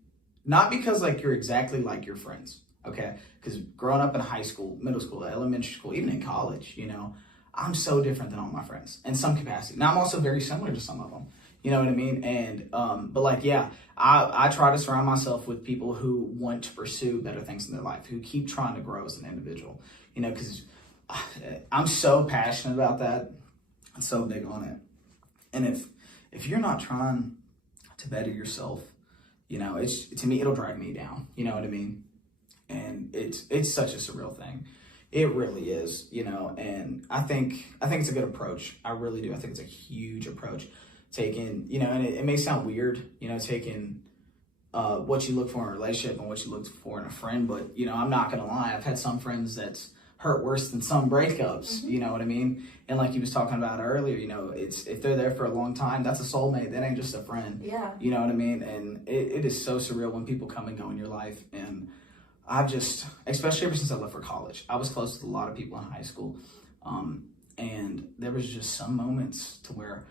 not because like you're exactly like your friends, okay, because growing up in high school, middle school, elementary school, even in college, you know, I'm so different than all my friends in some capacity. Now I'm also very similar to some of them. You know what I mean? And, but like, yeah, I try to surround myself with people who want to pursue better things in their life, who keep trying to grow as an individual, you know, because I'm so passionate about that. I'm so big on it. And if you're not trying to better yourself, you know, to me, it'll drag me down. You know what I mean? And it's such a surreal thing. It really is, you know, and I think it's a good approach. I really do. I think it's a huge approach. Taking, you know, and it may sound weird, you know, taking what you look for in a relationship and what you look for in a friend, but, you know, I'm not going to lie. I've had some friends that's hurt worse than some breakups, you know what I mean? And like you was talking about earlier, you know, if they're there for a long time, that's a soulmate. That ain't just a friend. Yeah. You know what I mean? And it is so surreal when people come and go in your life. And I've just, especially ever since I left for college, I was close with a lot of people in high school. And there was just some moments to where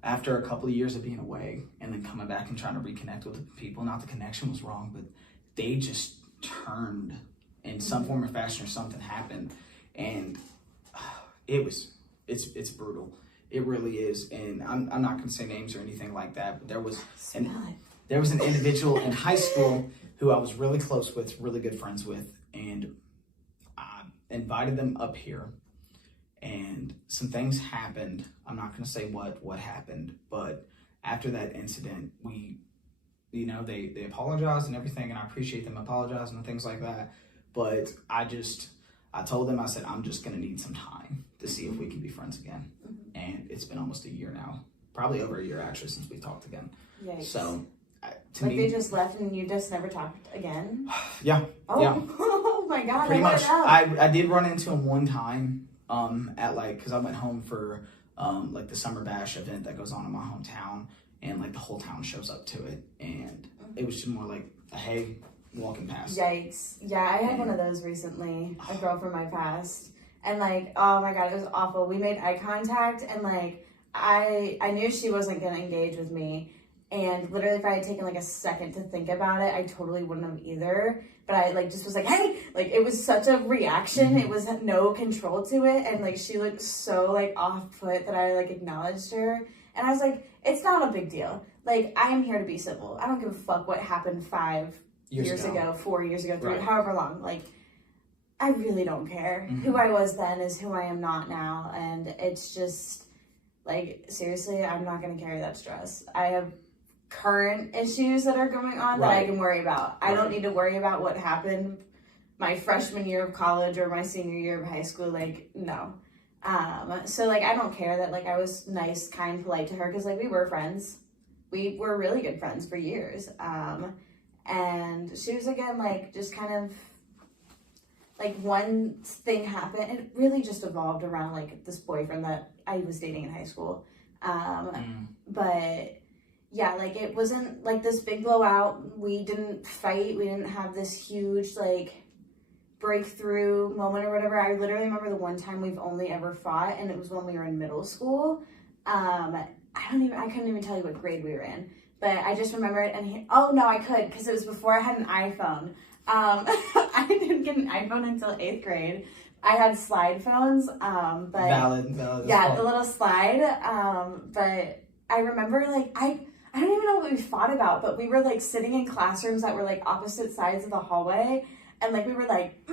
after a couple of years of being away and then coming back and trying to reconnect with people, not the connection was wrong, but they just turned in some form or fashion, or something happened, and it's brutal. It really is. And I'm not going to say names or anything like that, but there was an individual in high school who I was really close with, really good friends with, and I invited them up here. And some things happened. I'm not going to say what happened, but after that incident, we, you know, they apologized and everything, and I appreciate them apologizing and things like that. But I told them, I said, I'm just going to need some time to see if we can be friends again. And it's been almost a year now, probably over a year actually, since we talked again. Yikes. So to me, they just left and you just never talked again? Yeah. Oh, yeah. Oh my God. Pretty much. I did run into him one time. At like, because I went home for like the summer bash event that goes on in my hometown, and like the whole town shows up to it, and it was just more like a hey, walking past. Yikes. Yeah, I had one of those recently, a girl from my past, and like, oh my God, it was awful. We made eye contact, and like I knew she wasn't gonna engage with me, and literally if I had taken like a second to think about it, I totally wouldn't have either. But I like just was like, hey, like it was such a reaction. It was no control to it. And like she looked so like off put that I like acknowledged her. And I was like, it's not a big deal. Like I am here to be civil. I don't give a fuck what happened 5 years ago, 4 years ago, 3, however long. Like I really don't care. Who I was then is who I am not now. And it's just, like, seriously, I'm not going to carry that stress. I have current issues that are going on that I can worry about. I don't need to worry about what happened my freshman year of college or my senior year of high school. Like, no. So, like, I don't care that, like, I was nice, kind, polite to her because, like, we were friends. We were really good friends for years. And she was, again, like, just kind of, like, one thing happened. It really just evolved around, like, this boyfriend that I was dating in high school. But, yeah, like, it wasn't, like, this big blowout. We didn't fight. We didn't have this huge, like, breakthrough moment or whatever. I literally remember the one time we've only ever fought, and it was when we were in middle school. I couldn't even tell you what grade we were in. But I just remember it, and I could, because it was before I had an iPhone. I didn't get an iPhone until 8th grade. I had slide phones, but valid. Yeah, the little slide. But I remember, like, I don't even know what we fought about, but we were, like, sitting in classrooms that were, like, opposite sides of the hallway, and, like, we were, like,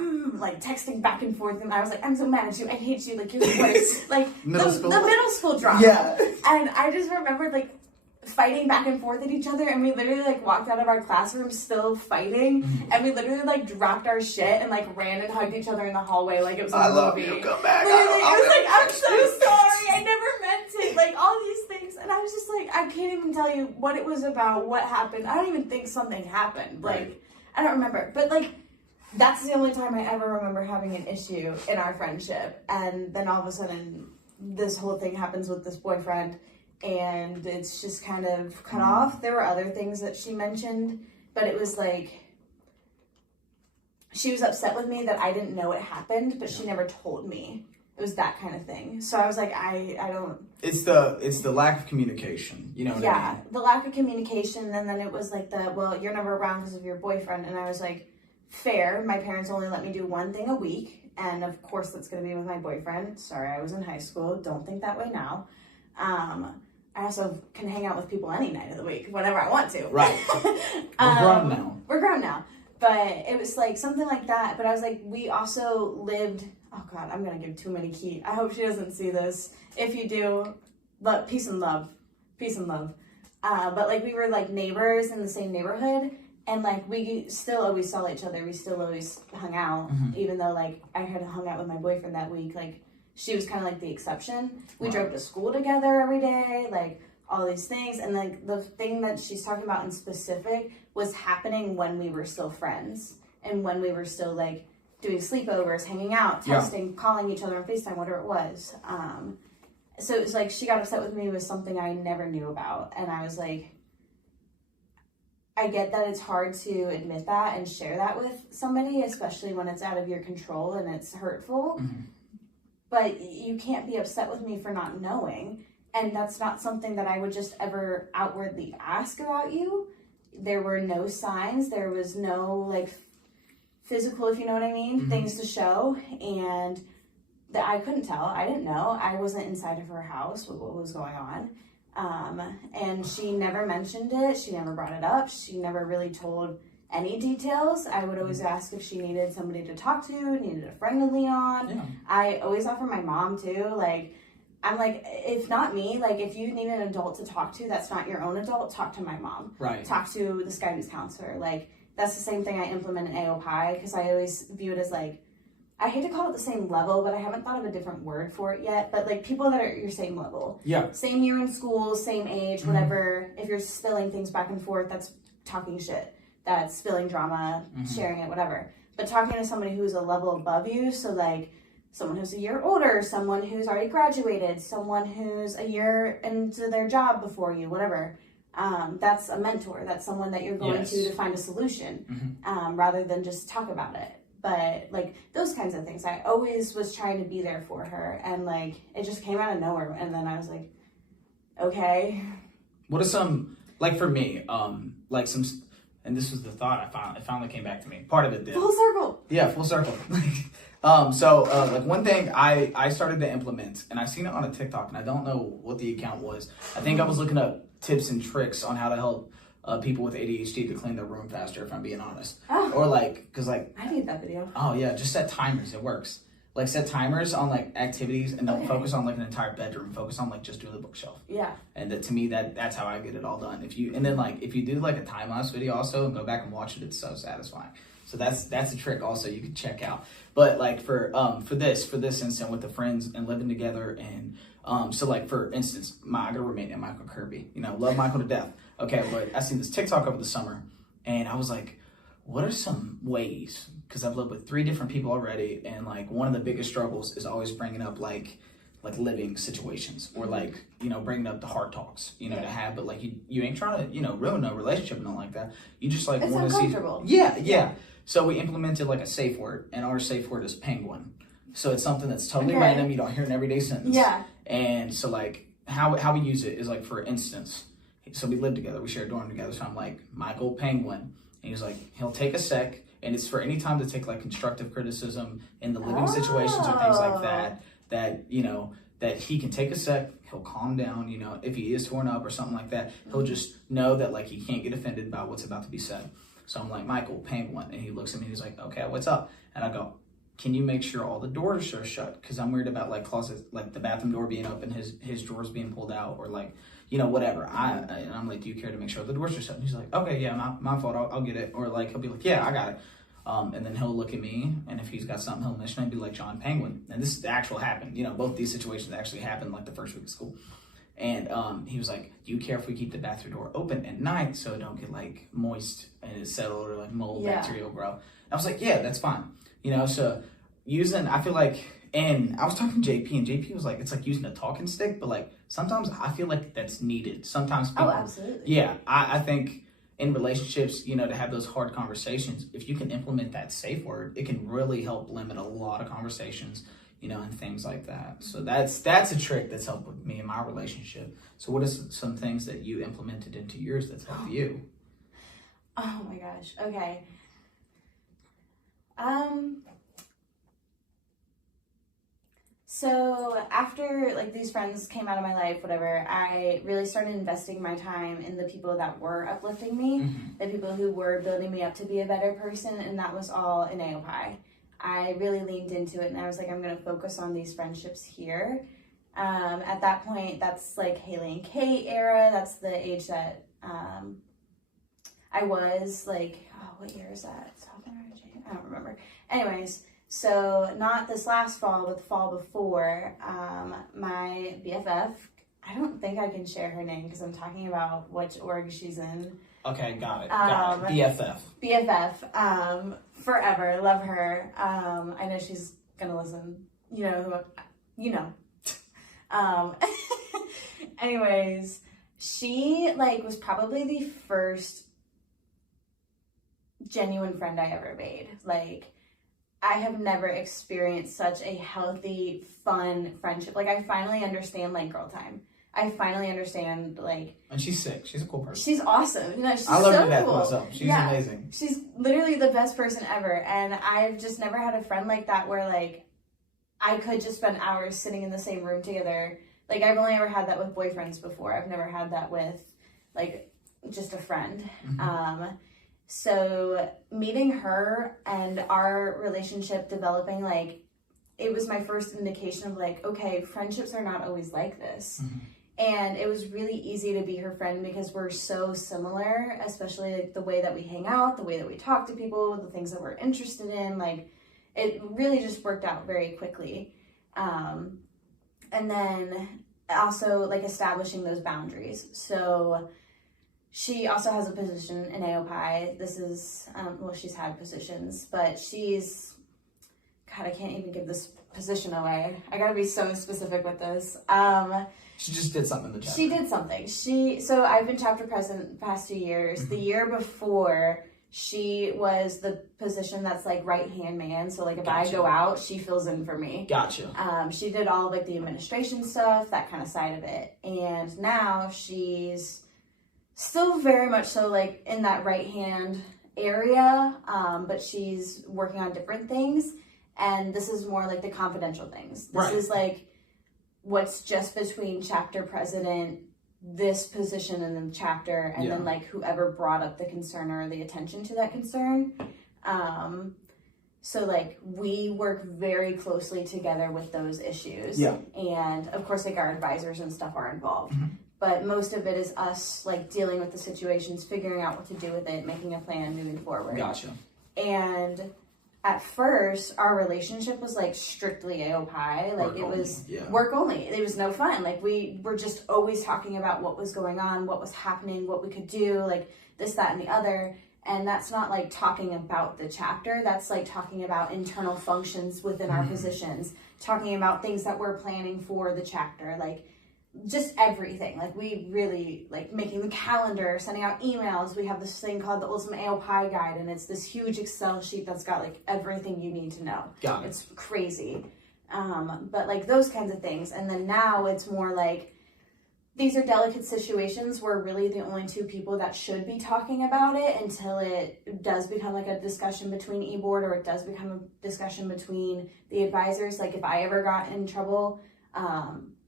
texting back and forth, and I was like, I'm so mad at you, I hate you, like, you're the worst. Like, the middle school drama. Yeah. And I just remembered, like, fighting back and forth at each other, and we literally, like, walked out of our classroom still fighting, and we literally, like, dropped our shit and, like, ran and hugged each other in the hallway like it was a movie. I love you, come back. Literally, I was like, I'm so sorry, I never meant it, like, all these things, and I was just like, I can't even tell you what it was about, what happened. I don't even think something happened. Like, I don't remember, but, like, that's the only time I ever remember having an issue in our friendship, and then all of a sudden, this whole thing happens with this boyfriend, and it's just kind of cut off. There were other things that she mentioned, but it was like, she was upset with me that I didn't know it happened, but she never told me. It was that kind of thing. So I was like, I don't... It's the lack of communication, you know what I mean? The lack of communication, and then it was like well, you're never around because of your boyfriend, and I was like, fair, my parents only let me do one thing a week, and of course that's going to be with my boyfriend. Sorry, I was in high school, don't think that way now. I also can hang out with people any night of the week, whenever I want to. Right. We're grown now. We're grown now. But it was like something like that. But I was like, we also lived, oh God, I'm going to give too many keys. I hope she doesn't see this. If you do, but peace and love. Peace and love. But like we were like neighbors in the same neighborhood. And like we still always saw each other. We still always hung out. Even though like I had hung out with my boyfriend that week. Like, she was kind of like the exception. We drove to school together every day, like all these things. And like the thing that she's talking about in specific was happening when we were still friends and when we were still like doing sleepovers, hanging out, texting, calling each other on FaceTime, whatever it was. So it was like she got upset with me with something I never knew about. And I was like, I get that it's hard to admit that and share that with somebody, especially when it's out of your control and it's hurtful. But you can't be upset with me for not knowing. And that's not something that I would just ever outwardly ask about you. There were no signs. There was no, like, physical, if you know what I mean, things to show. And that I couldn't tell. I didn't know. I wasn't inside of her house with what was going on. And she never mentioned it. She never brought it up. She never really told any details. I would always ask if she needed somebody to talk to, needed a friend to lean on. I always offer my mom too. Like, I'm like, if not me, like if you need an adult to talk to that's not your own adult, talk to my mom. Talk to this guidance counselor. Like, that's the same thing I implement in AOII, because I always view it as like, I hate to call it the same level, but I haven't thought of a different word for it yet. But like people that are at your same level. Same year in school, same age, whatever. If you're spilling things back and forth, that's talking shit. That's spilling drama, sharing it, whatever. But talking to somebody who's a level above you, so like someone who's a year older, someone who's already graduated, someone who's a year into their job before you, whatever. That's a mentor. That's someone that you're going to find a solution, rather than just talk about it. But like those kinds of things, I always was trying to be there for her, and like it just came out of nowhere. And then I was like, okay. What are some, like for me, like some. And this was the thought it finally came back to me. Part of it did. Full circle. Yeah, full circle. Like one thing I started to implement, and I seen it on a TikTok, and I don't know what the account was. I think I was looking up tips and tricks on how to help people with ADHD to clean their room faster, if I'm being honest. Oh. Or like, cause like, I need that video. oh yeah, just set timers. It works. Like set timers on like activities and don't focus on like an entire bedroom. Focus on like just doing the bookshelf. Yeah. And to me, that's how I get it all done. If you do like a time lapse video also and go back and watch it, it's so satisfying. So that's a trick also you can check out. But like for this instant with the friends and living together and so like for instance, I got a roommate named Michael Kirby. You know, love Michael to death. Okay, but I seen this TikTok over the summer and I was like, what are some ways? Because I've lived with 3 different people already, and like one of the biggest struggles is always bringing up like living situations or like, you know, bringing up the hard talks, you know, to have, but like you ain't trying to, you know, ruin no relationship and all like that. You just like want to see. Yeah. So we implemented like a safe word, and our safe word is penguin. So it's something that's totally random. You don't hear an everyday sentence. Yeah. And so like how we use it is like, for instance, so we live together, we share a dorm together. So I'm like, Michael Penguin. And he's like, he'll take a sec, and it's for any time to take like constructive criticism in the living situations or things like that, you know, that he can take a sec, he'll calm down, you know, if he is torn up or something like that, he'll just know that like he can't get offended by what's about to be said. So I'm like, Michael, Penguin. And he looks at me and he's like, okay, what's up? And I go, can you make sure all the doors are shut? Because I'm worried about like closets, like the bathroom door being open, his drawers being pulled out, or like, you know, whatever. And I'm like, do you care to make sure the doors are shut? And he's like, okay, yeah, my fault. I'll get it. Or like, he'll be like, yeah, I got it. And then he'll look at me, and if he's got something, he'll mention it and be like, John Penguin. And this actual happened. You know, both these situations actually happened like the first week of school. And he was like, do you care if we keep the bathroom door open at night so it don't get like moist and it's settled, or like mold, bacteria will grow? And I was like, yeah, that's fine. You know, so I feel like, and I was talking to JP, and JP was like, it's like using a talking stick, but like sometimes I feel like that's needed. Sometimes people, absolutely. Yeah, I think in relationships, you know, to have those hard conversations, if you can implement that safe word, it can really help limit a lot of conversations, you know, and things like that. So that's a trick that's helped with me in my relationship. So what are some things that you implemented into yours that's helped you? Oh my gosh. Okay. So after like these friends came out of my life, whatever, I really started investing my time in the people that were uplifting me, the people who were building me up to be a better person, and that was all in AOII. I really leaned into it, and I was like, I'm going to focus on these friendships here. At that point, that's like Haley and Kate era. That's the age that I was like, oh, what year is that? I don't remember. Anyways, so not this last fall, but the fall before, my BFF, I don't think I can share her name because I'm talking about which org she's in. Okay, got it. BFF. BFF, forever, love her. I know she's gonna listen. You know. Anyways, she like was probably the first genuine friend I ever made. Like, I have never experienced such a healthy, fun friendship. Like, I finally understand like girl time. I finally understand, like... And she's sick. She's a cool person. She's awesome. You know, she's I love so her that cool. myself. She's amazing. She's literally the best person ever. And I've just never had a friend like that where, like, I could just spend hours sitting in the same room together. Like, I've only ever had that with boyfriends before. I've never had that with, like, just a friend. So meeting her and our relationship developing, like, it was my first indication of, like, okay, friendships are not always like this. And it was really easy to be her friend because we're so similar, especially like the way that we hang out, the way that we talk to people, the things that we're interested in. Like, it really just worked out very quickly. And then also like establishing those boundaries. So she also has a position in AOII. This is, well, she's had positions, but God, I can't even give this position away. I gotta be so specific with this. She just did something in the chapter. She did something. So I've been chapter president the past 2 years. The year before, she was the position that's like right-hand man. So like if I go out, she fills in for me. Gotcha. She did all of like the administration stuff, that kind of side of it. And now she's still very much so like in that right-hand area, but she's working on different things. And this is more like the confidential things. This is like what's just between chapter president, this position in the chapter, and then like whoever brought up the concern or the attention to that concern. So like we work very closely together with those issues. Yeah. And of course like our advisors and stuff are involved. But most of it is us like dealing with the situations, figuring out what to do with it, making a plan, moving forward. Gotcha. And at first, our relationship was like strictly AOPI. Like it was work only. It was no fun. Like we were just always talking about what was going on, what was happening, what we could do, like this, that, and the other. And that's not like talking about the chapter. That's like talking about internal functions within our positions, talking about things that we're planning for the chapter, like just everything. Like we really like making the calendar, sending out emails. We have this thing called the Ultimate AOPI Guide, and it's this huge Excel sheet that's got like everything you need to know. Got it. It's crazy. But like those kinds of things. And then now it's more like these are delicate situations where really the only two people that should be talking about it until it does become like a discussion between e-board, or it does become a discussion between the advisors. Like if I ever got in trouble,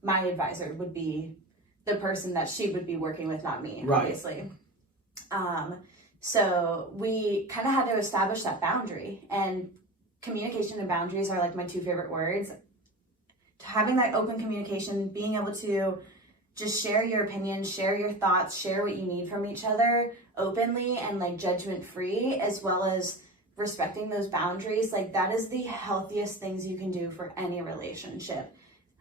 my advisor would be the person that she would be working with, not me, obviously. So we kind of had to establish that boundary, and communication and boundaries are like my two favorite words. Having that open communication, being able to just share your opinion, share your thoughts, share what you need from each other openly and like judgment free, as well as respecting those boundaries. Like that is the healthiest things you can do for any relationship.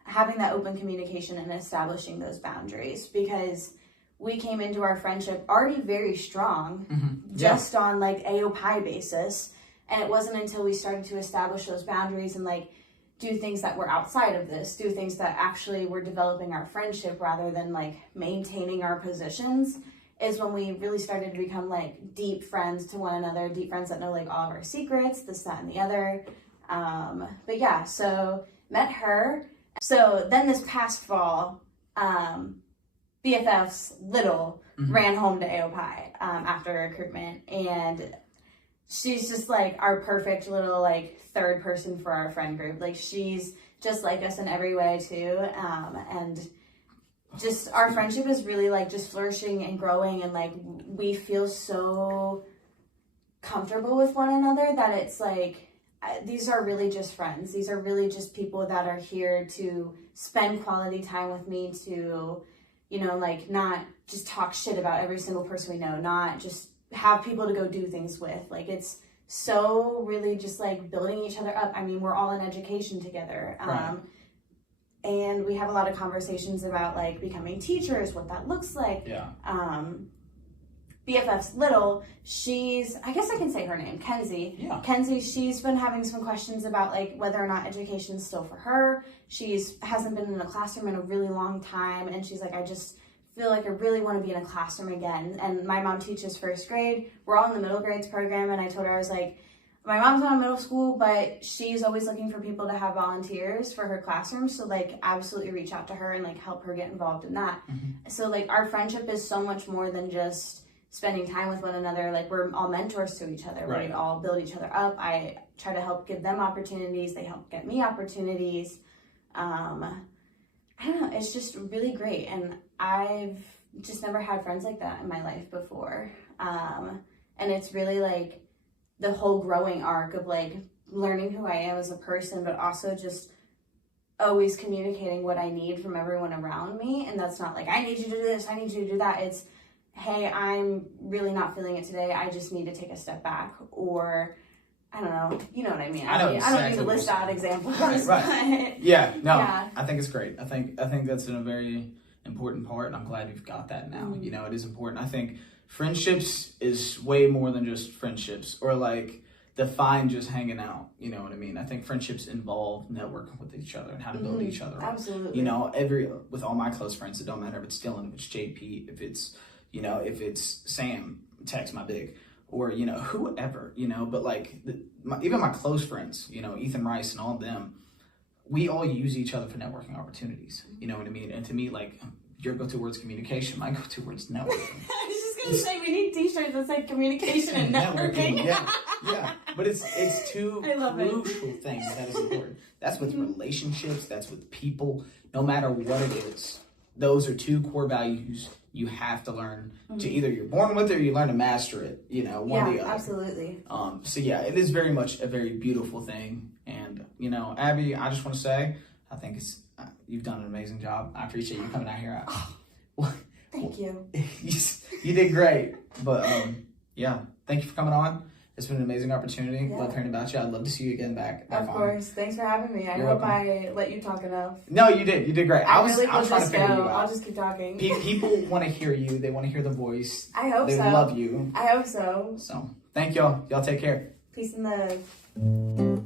Having that open communication and establishing those boundaries, because we came into our friendship already very strong, just on like AOPI basis. And it wasn't until we started to establish those boundaries and like do things that were outside of this, do things that actually were developing our friendship rather than like maintaining our positions, is when we really started to become like deep friends to one another, deep friends that know like all of our secrets, this, that, and the other. But yeah, so met her. So then this past fall, BFF's Little ran home to AOPI after recruitment, and she's just like our perfect little like third person for our friend group. Like she's just like us in every way too, and just our friendship is really like just flourishing and growing, and like we feel so comfortable with one another that it's like these are really just friends. These are really just people that are here to spend quality time with me, to, you know, like not just talk shit about every single person we know, not just have people to go do things with. Like it's so really just like building each other up. I mean, we're all in education together. And we have a lot of conversations about like becoming teachers, what that looks like. BFF's Little, she's, I guess I can say her name, Kenzie. Kenzie, she's been having some questions about like whether or not education is still for her. Hasn't been in a classroom in a really long time, and she's like, I just feel like I really want to be in a classroom again. And my mom teaches first grade. We're all in the middle grades program, and I told her, I was like, my mom's not in middle school, but she's always looking for people to have volunteers for her classroom. So like absolutely reach out to her and like help her get involved in that. So like our friendship is so much more than just spending time with one another. Like we're all mentors to each other. We all build each other up. I try to help give them opportunities. They help get me opportunities. I don't know. It's just really great. And I've just never had friends like that in my life before. And it's really like the whole growing arc of like learning who I am as a person, but also just always communicating what I need from everyone around me. And that's not like, I need you to do this, I need you to do that. It's, hey, I'm really not feeling it today. I just need to take a step back. Or, I don't know. You know what I mean? I don't need to list out examples. But yeah, no, yeah. I think it's great. I think that's a very important part, and I'm glad we've got that now. You know, it is important. I think friendships is way more than just friendships, or like define just hanging out. You know what I mean? I think friendships involve networking with each other and how to build each other up. Absolutely. You know, with all my close friends, it don't matter if it's Dylan, if it's JP, if it's, you know, if it's Sam, Tex, my big, or, you know, whoever, you know, but like even my close friends, you know, Ethan Rice and all of them, we all use each other for networking opportunities. You know what I mean? And to me, like, your go-to word's communication, my go-to word's networking. I was just going to say, we need t-shirts that say communication and networking. Yeah. But it's two crucial things that is important. That's with relationships, that's with people, no matter what it is. those are two core values you have to learn to either you're born with it or you learn to master it, you know, one or the other. Absolutely. So yeah, it is very much a very beautiful thing. And, you know, Abby, I just want to say, I think you've done an amazing job. I appreciate you coming out here. Thank you. You did great. But yeah, thank you for coming on. It's been an amazing opportunity. Love hearing about you. I'd love to see you again back. Of course. Thanks for having me. I hope I let you talk enough. No, you did. You did great. I was trying to figure you out. I'll just keep talking. People want to hear you. They want to hear the voice. I hope so. They love you. I hope so. So thank y'all. Y'all take care. Peace and love.